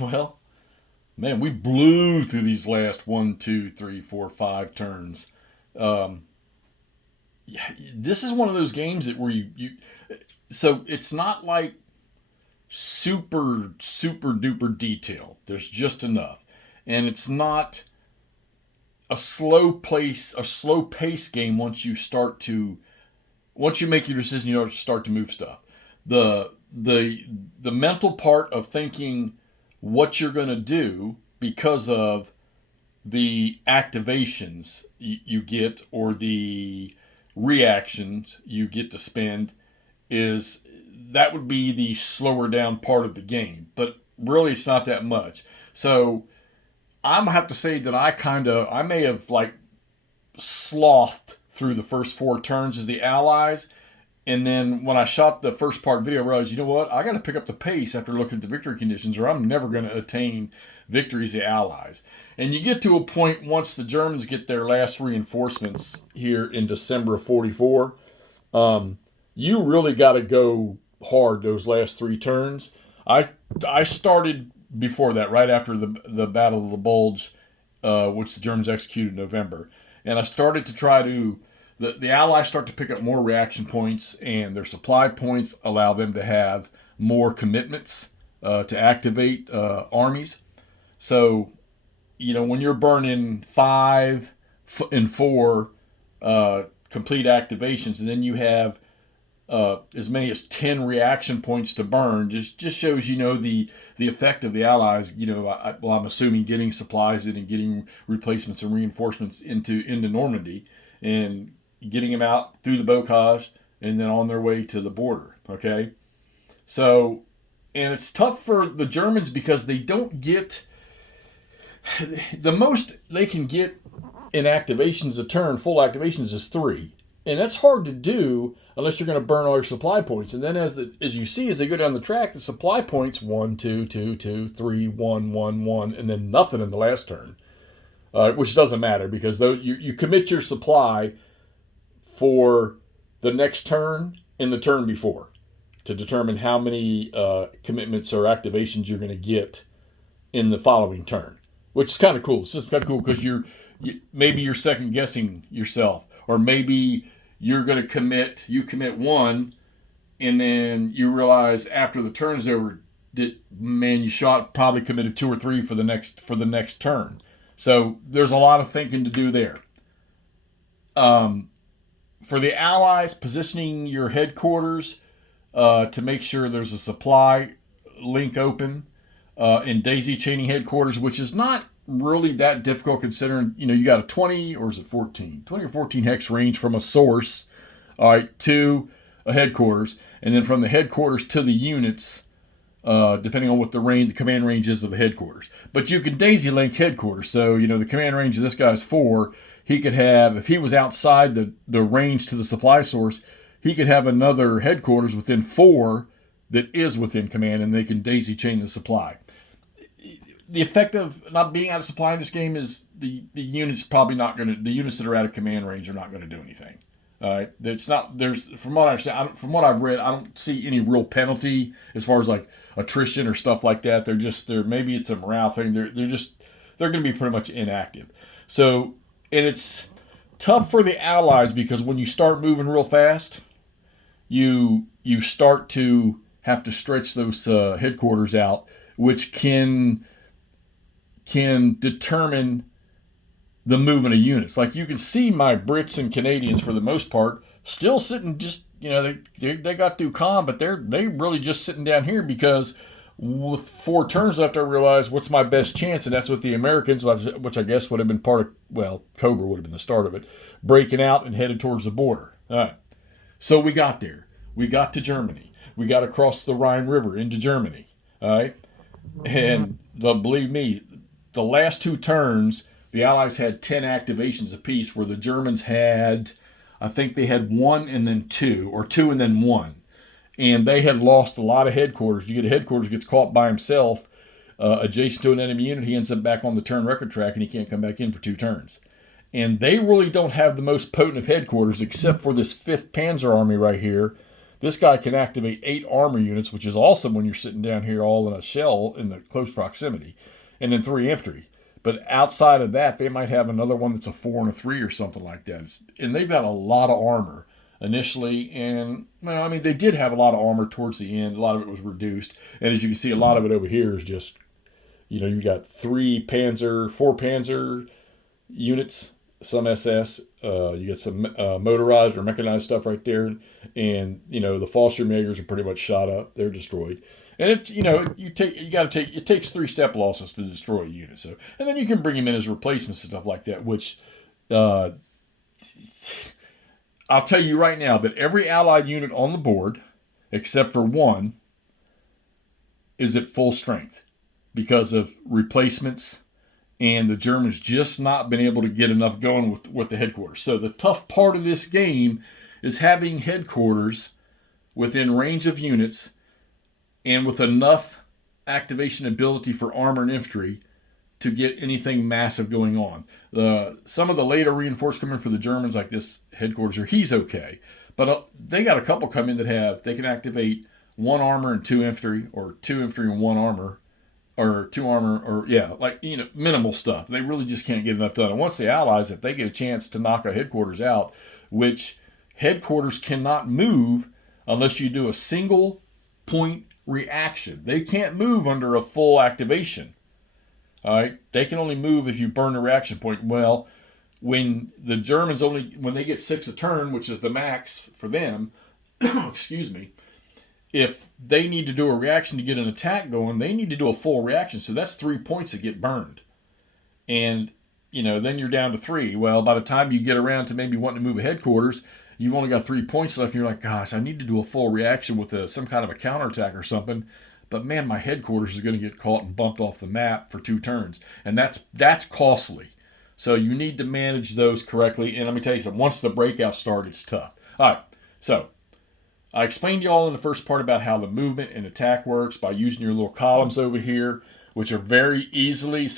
Well, man, we blew through these last 1, 2, 3, 4, 5 turns. Um, yeah, this is one of those games that where you so it's not like super duper detail. There's just enough, and it's not a slow pace game once you make your decision, you start to move stuff. The mental part of thinking what you're going to do because of the activations you get or the reactions you get to spend is that would be the slower down part of the game. But really, it's not that much. So I'm gonna have to say that I may have like slothed through the first 4 turns as the allies. And then when I shot the first part video, I realized, you know what? I got to pick up the pace after looking at the victory conditions, or I'm never going to attain victories the Allies. And you get to a point once the Germans get their last reinforcements here in December of 44, you really got to go hard those last 3 turns. I started before that, right after the Battle of the Bulge, which the Germans executed in November. And I started to try to the Allies start to pick up more reaction points, and their supply points allow them to have more commitments to activate armies. So, when you're burning 5 and 4 complete activations, and then you have as many as 10 reaction points to burn, just shows the effect of the Allies. I'm assuming getting supplies in and getting replacements and reinforcements into Normandy and getting them out through the Bocage and then on their way to the border. Okay, so and it's tough for the Germans because they don't get the most they can get in activations a turn. Full activations is 3, and that's hard to do unless you're going to burn all your supply points. And then as you see as they go down the track, the supply points 1, 2, 2, 2, 3, 1, 1, 1, and then nothing in the last turn, which doesn't matter because though you commit your supply for the next turn and the turn before to determine how many commitments or activations you're going to get in the following turn, which is kind of cool. It's just kind of cool because maybe you're second guessing yourself, or maybe you're going to commit 1, and then you realize after the turn's over that man you shot probably committed 2 or 3 for the next turn. So there's a lot of thinking to do there. For the Allies, positioning your headquarters to make sure there's a supply link open, and daisy chaining headquarters, which is not really that difficult considering, you got a 20 or is it 14? 20 or 14 hex range from a source, all right, to a headquarters, and then from the headquarters to the units, depending on what the command range is of the headquarters. But you can daisy link headquarters. So, the command range of this guy's 4. He could have, if he was outside the range to the supply source, he could have another headquarters within 4 that is within command, and they can daisy chain the supply. The effect of not being out of supply in this game is the units probably not going to, the units that are out of command range are not going to do anything. It's not, from what I understand, from what I've read, I don't see any real penalty as far as like attrition or stuff like that. Maybe it's a morale thing. They're going to be pretty much inactive. So, and it's tough for the Allies because when you start moving real fast, you start to have to stretch those headquarters out, which can determine the movement of units. Like you can see my Brits and Canadians for the most part still sitting just, they got through Caen, but they really just sitting down here because with 4 turns left, I realized what's my best chance, and that's what the Americans, which I guess would have been Cobra would have been the start of it, breaking out and headed towards the border. All right. So we got there. We got to Germany. We got across the Rhine River into Germany. All right. And believe me, the last 2 turns, the Allies had 10 activations apiece, where the Germans had, I think they had 1 and then 2, or 2 and then 1. And they had lost a lot of headquarters. You get a headquarters gets caught by himself adjacent to an enemy unit. He ends up back on the turn record track, and he can't come back in for 2 turns. And they really don't have the most potent of headquarters except for this 5th Panzer Army right here This guy can activate 8 armor units, which is awesome when you're sitting down here all in a shell in the close proximity, and then 3 infantry. But outside of that, they might have another one that's a 4 and a 3 or something like that. And they've got a lot of armor initially, and well, I mean, they did have a lot of armor towards the end. A lot of it was reduced, and as you can see, a lot of it over here is just, you got 4 Panzer units, some SS. You get some motorized or mechanized stuff right there, and the Fallschirmjägers are pretty much shot up. They're destroyed, and it's it takes 3 step losses to destroy a unit. So, and then you can bring them in as replacements and stuff like that. Which I'll tell you right now that every Allied unit on the board, except for one, is at full strength because of replacements, and the Germans just not been able to get enough going with the headquarters. So the tough part of this game is having headquarters within range of units and with enough activation ability for armor and infantry to get anything massive going on. Some of the later reinforced coming for the Germans, like this headquarters, he's okay. But they got a couple come in that they can activate 1 armor and 2 infantry, or 2 infantry and 1 armor, or 2 armor, or minimal stuff. They really just can't get enough done. And once the Allies, if they get a chance to knock a headquarters out, which headquarters cannot move unless you do a single point reaction. They can't move under a full activation. All right, they can only move if you burn a reaction point. Well, when the Germans when they get 6 a turn, which is the max for them, excuse me, if they need to do a reaction to get an attack going, they need to do a full reaction. So that's 3 points that get burned. And, then you're down to 3. Well, by the time you get around to maybe wanting to move a headquarters, you've only got 3 points left, and you're like, gosh, I need to do a full reaction with some kind of a counterattack or something. But man, my headquarters is going to get caught and bumped off the map for 2 turns. And that's costly. So you need to manage those correctly. And let me tell you something, once the breakout starts, it's tough. All right, so I explained to you all in the first part about how the movement and attack works by using your little columns over here, which are very easily,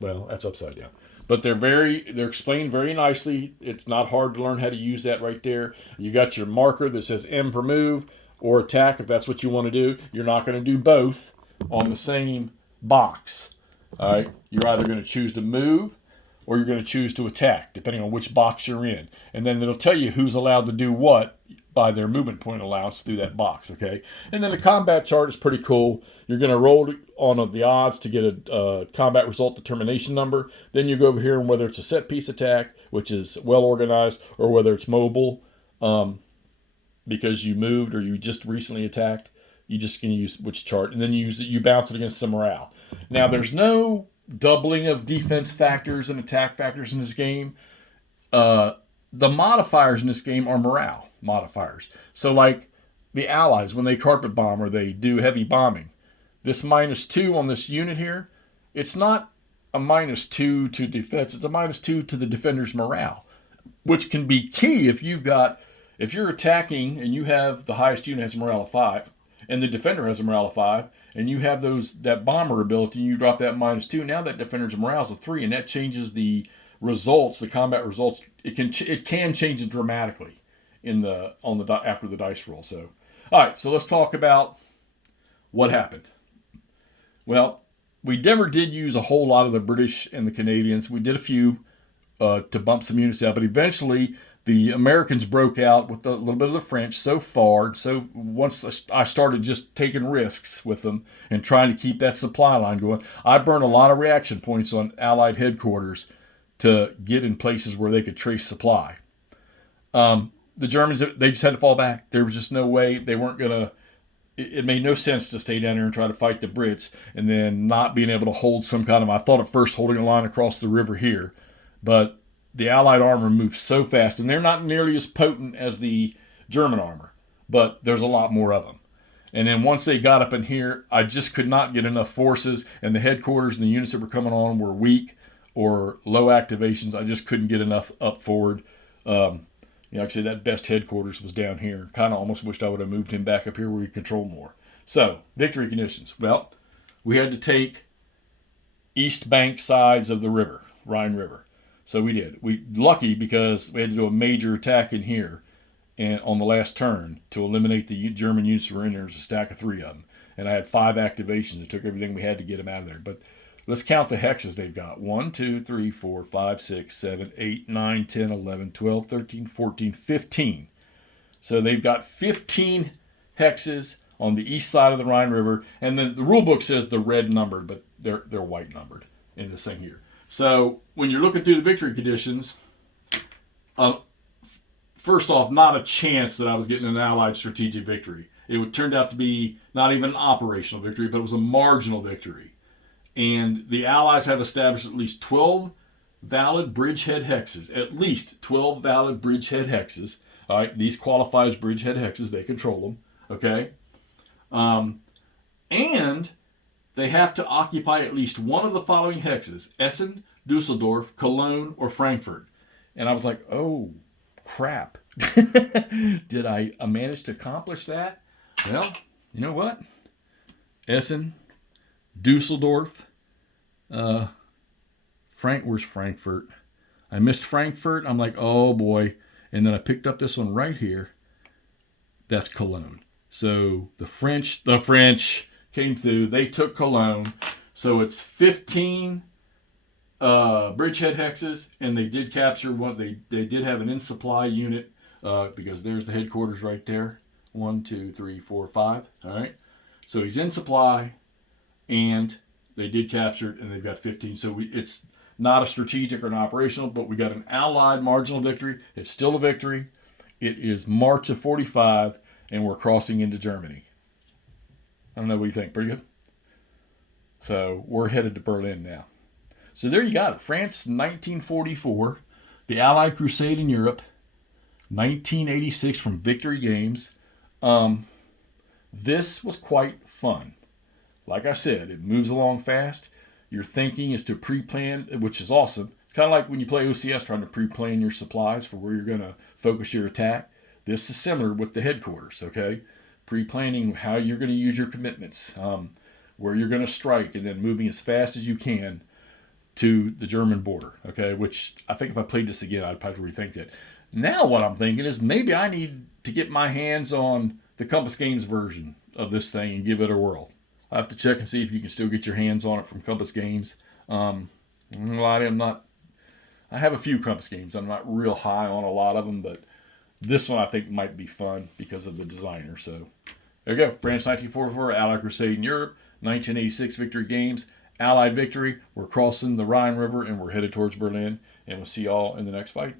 well, that's upside down. But they're explained very nicely. It's not hard to learn how to use that right there. You got your marker that says M for move or attack if that's what you want to do. You're not going to do both on the same box. All right, you're either going to choose to move or you're going to choose to attack, depending on which box you're in. And then it'll tell you who's allowed to do what by their movement point allowance through that box, okay? And then the combat chart is pretty cool. You're going to roll on the odds to get a combat result determination number. Then you go over here, and whether it's a set-piece attack, which is well-organized, or whether it's mobile, because you moved or you just recently attacked, you just can use which chart. And then you bounce it against the morale. Now, there's no doubling of defense factors and attack factors in this game. The modifiers in this game are morale modifiers. So like the Allies, when they carpet bomb or they do heavy bombing, this -2 on this unit here, it's not a -2 to defense, it's a -2 to the defender's morale, which can be key if you're attacking and you have the highest unit has a morale of 5 and the defender has a morale of 5 and you have that bomber ability and you drop that -2, now that defender's morale is a 3, and that changes the results, the combat results. It can change it dramatically after the dice roll. So, all right, so let's talk about what happened. Well, we never did use a whole lot of the British and the Canadians. We did a few to bump some units out, but eventually the Americans broke out with a little bit of the French so far. So once I started just taking risks with them and trying to keep that supply line going, I burned a lot of reaction points on Allied headquarters to get in places where they could trace supply. The Germans, they just had to fall back. There was just no way. They weren't going to. It made no sense to stay down here and try to fight the Brits and then not being able to hold some kind of. I thought at first holding a line across the river here, but the Allied armor moves so fast, and they're not nearly as potent as the German armor, but there's a lot more of them. And then once they got up in here, I just could not get enough forces, and the headquarters and the units that were coming on were weak or low activations. I just couldn't get enough up forward. Like I said, that best headquarters was down here. Kind of almost wished I would have moved him back up here where we control more. So, victory conditions. Well, we had to take east bank sides of the river, Rhine River. So we did. Lucky because we had to do a major attack in here. and on the last turn to eliminate the German units who were in there. There's a stack of 3 of them. And I had 5 activations. It took everything we had to get them out of there. But let's count the hexes they've got. 1, 2, 3, 4, 5, 6, 7, 8, 9, 10, 11, 12, 13, 14, 15. So they've got 15 hexes on the east side of the Rhine River. And then the rule book says they're red numbered, but they're white numbered in this thing here. So when you're looking through the victory conditions, first off, not a chance that I was getting an Allied strategic victory. It turned out to be not even an operational victory, but it was a marginal victory. And the Allies have established at least 12 valid bridgehead hexes. At least 12 valid bridgehead hexes. All right, these qualify as bridgehead hexes. They control them. Okay? And they have to occupy at least one of the following hexes: Essen, Dusseldorf, Cologne, or Frankfurt. And I was like, oh, crap. Did I manage to accomplish that? Well, you know what? Essen, Dusseldorf, where's Frankfurt? I missed Frankfurt. I'm like, oh boy. And then I picked up this one right here. That's Cologne. So the French came through. They took Cologne. So it's 15 bridgehead hexes, and they did capture one. They did have an in-supply unit because there's the headquarters right there. 1, 2, 3, 4, 5. All right. So he's in supply, and they did capture it, and they've got 15. So it's not a strategic or an operational, but we got an Allied marginal victory. It's still a victory. It is March of 45, and we're crossing into Germany. I don't know what you think. Pretty good? So we're headed to Berlin now. So there you got it. France, 1944. The Allied Crusade in Europe. 1986 from Victory Games. This was quite fun. Like I said, it moves along fast. Your thinking is to pre-plan, which is awesome. It's kind of like when you play OCS, trying to pre-plan your supplies for where you're going to focus your attack. This is similar with the headquarters, okay? Pre-planning how you're going to use your commitments, where you're going to strike, and then moving as fast as you can to the German border, okay? Which I think if I played this again, I'd probably rethink that. Now what I'm thinking is maybe I need to get my hands on the Compass Games version of this thing and give it a whirl. I'll have to check and see if you can still get your hands on it from Compass Games. I'm not gonna lie to you, I have a few Compass Games. I'm not real high on a lot of them, but this one I think might be fun because of the designer. So there you go. France 1944, Allied Crusade in Europe, 1986 Victory Games, Allied victory. We're crossing the Rhine River and we're headed towards Berlin. And we'll see y'all in the next fight.